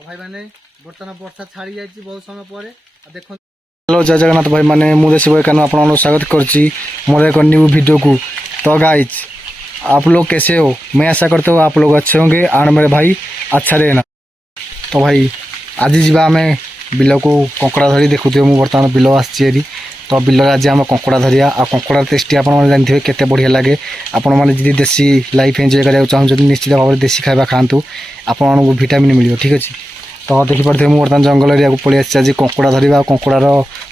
भाई मैंने बर्तमान वर्षा छाड़ी जाइए बहुत समय पर देख। हेलो जय जगन्नाथ भाई मैंने मुदेशी भाई कानू आप स्वागत करची मोर एक न्यू वीडियो को। तो गाइज आप लोग कैसे हो? मैं आशा करता हूँ आप लोग अच्छे होंगे और मेरे भाई अच्छा रहना। तो भाई आज जा आम बिल को कंकड़ा धरी देखुए मुझे बर्तमान बिल आसी। तो बिल आज आम कंकड़ा धरिया आ कंकड़ा टेस्टी आप जानते हैं केते बढ़िया लगे। आपण मैंने जी देसी लाइफ एंजॉय कराया चाहते निश्चित भाव में देसी खाଇବା खातु आपको विटामिन मिल ठीक अच्छे। तो देखिपे मुझे बर्तमान जंगल एरिया को पलि आसी आज कंकड़ा धरवा कंकड़ार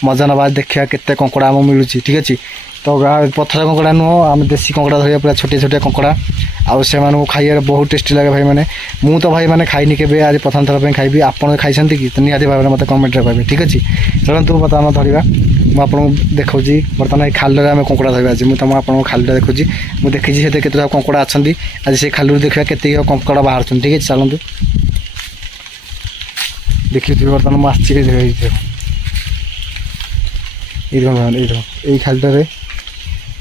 मजा नवा देखा केते कंकड़ा आम मिलूँ ठीक अच्छे। तो पथर कंकड़ा नुह आम देसी कंकड़ा धरिया पूरा छोटे छोटे कंकड़ा आउ से खाइबार बहुत टेस्टी लगे भाई मैंने मु तो भाई मैंने खाइनी के आज प्रथम थर पर खाइबी आपड़ खाई कि तो निहाती भाव में मतलब कमेंट कहे ठीक अच्छे। चलतु बर्तमान धरवा मुझे देखा बर्तमान खाल आम कंकड़ा धरवा आज मुझे आपको खालटा देखुची मुझे देखी से केतटा कंकड़ा अच्छा आज से खालू देखा केत कंकड़ा बाहर ठीक है। चलतु देखिए बर्तमान मुझे यही खालटारे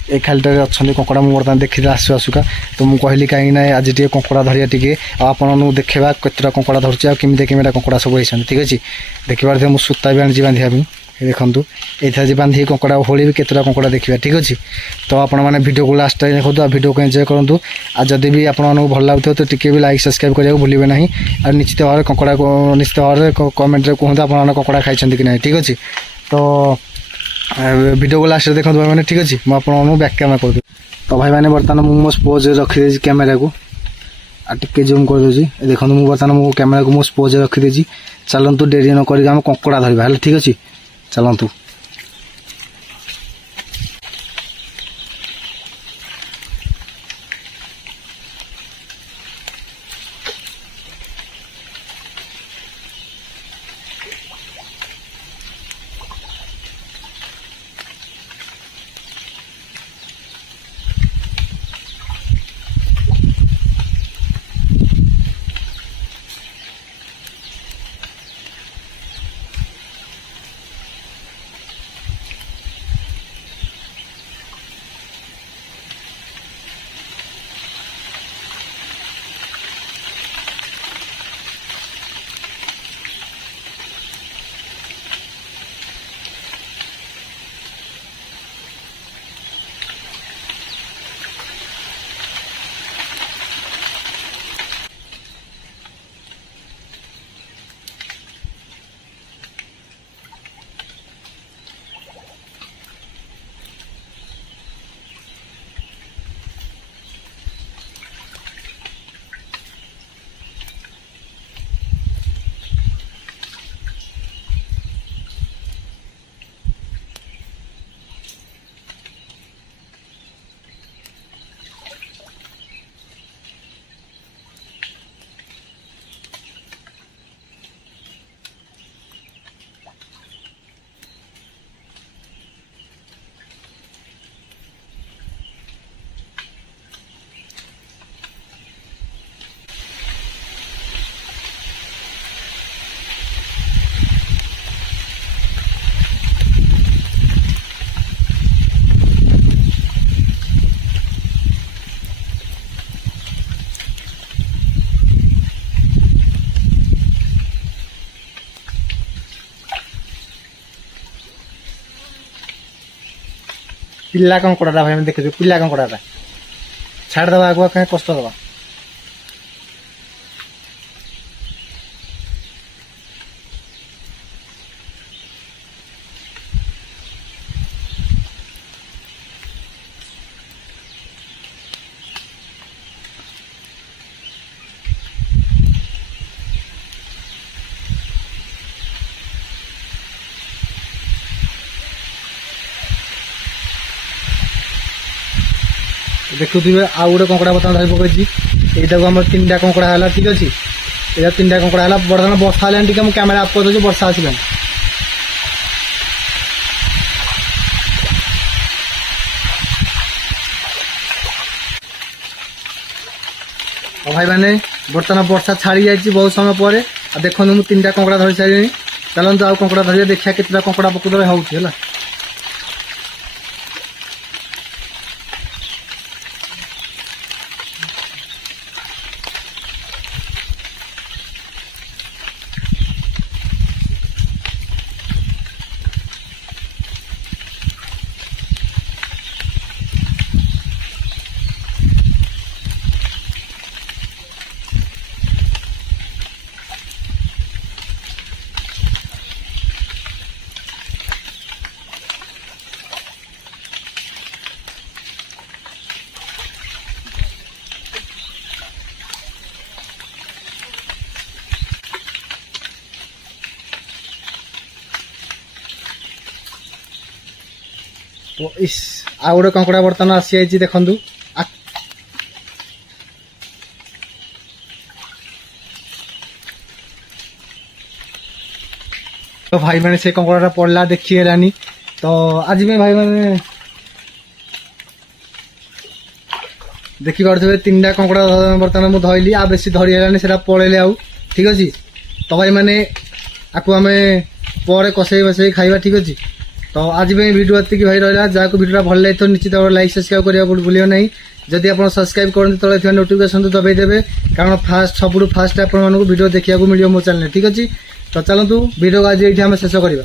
ये खालटारे अच्छा कंकड़ा मुझे बर्तमान देखी आसु आसुका तो मुझे कहली कहीं ना आज टे कंकड़ा धरिया टे आपको देखा केतटा कंकड़ा धरुचे आमती कंकड़ा सब होती ठीक अच्छे। देखिए मुझे सूता भी आनी बांधा देखु ये बांधिक कंकड़ा होली भी केतटा कंकड़ा देखा ठीक अच्छे। तो आपने वीडियो को लास्ट टाइम देखो वीडियो को एंजॉय करूँ आ जदि भी आपको भल लगे तो टी भी लाइक सब्सक्राइब करने को भूलें ना और निश्चित भाव में कंकड़ा को निश्चित भाव में कमेंट कहते आप कंकड़ा खाई कि ना ठीक अच्छे। तो वीडियो को लास्ट देखो भाई मैंने ठीक अच्छे मुझे बैक कैमेरा कर। तो भाई मैंने बर्तमान मो पोज रखीदे कैमेरा को टे जूम कर देखो मुझे बर्तमान मो कैमेरा को मो पोज रखीदे। चलतु डेरी न कर कंकड़ा धरवा है ठीक अच्छे। चलतु पिला कंकड़ा भाई मैं देखिए पिला कंकड़ा छाड़देवा आगुआ कहीं कष्ट दबा देखुए आउ गोटे कंकड़ा बर्तमान धरी पकड़ी यहीटा को आम 3टा कंकड़ा है ठीक अच्छे। ये 3टा कंकड़ा है बर्तमान वर्षा है मुझे कैमेरा आप कर वर्षा आसा। और भाई मैंने बर्तमान वर्षा छाड़ी जाइए बहुत समय पर देखो मुझे 3टा कंकड़ा धरी सारे। चलते आउ कंकड़ा धरिया देखा केतटा कंकड़ा प्रकृत में होगा। ଇସ୍ ଆଉ ଗୋଟେ କଙ୍କଡ଼ା ବର୍ତ୍ତମାନ ଆସିଯାଇଛି ଦେଖନ୍ତୁ। ତ ଭାଇମାନେ ସେ କଙ୍କଡ଼ାଟା ପଡ଼ିଲା ଦେଖି ହେଲାନି। ତ ଆଜି ପାଇଁ ଭାଇମାନେ ଦେଖିପାରୁଥିବେ 3ଟା କଙ୍କଡ଼ା ବର୍ତ୍ତମାନ ମୁଁ ଧଇଲି, ଆଉ ବେଶୀ ଧରି ହେଲାନି, ସେଟା ପଳେଇଲେ ଆଉ। ଠିକ୍ ଅଛି, ତ ଭାଇମାନେ ଆକୁ ଆମେ ପରେ କଷେଇ ବସେଇ ଖାଇବା। ଠିକ୍ ଅଛି, ତ ଆଜି ପାଇଁ ଭିଡ଼ିଓ ଏତିକି ଭାଇ ରହିଲା। ଯାହାକୁ ଭିଡ଼ିଓଟା ଭଲ ଲାଗିଥିବ ନିଶ୍ଚିତ ଭାବରେ ଲାଇକ୍ ସବସ୍କ୍ରାଇବ୍ କରିବାକୁ ଭୁଲିବ ନାହିଁ। ଯଦି ଆପଣ ସବସ୍କ୍ରାଇବ୍ କରନ୍ତି ତଳେ ଥିବା ନୋଟିଫିକେସନ୍ ଦବାଇ ଦେବେ, କାରଣ ସବୁଠୁ ଫାଷ୍ଟ ଆପଣମାନଙ୍କୁ ଭିଡ଼ିଓ ଦେଖିବାକୁ ମିଳିବ ମୋ ଚ୍ୟାନେଲରେ। ଠିକ୍ ଅଛି, ତ ଚାଲନ୍ତୁ ଭିଡ଼ିଓ ଆଜି ଏଇଠି ଆମେ ଶେଷ କରିବା।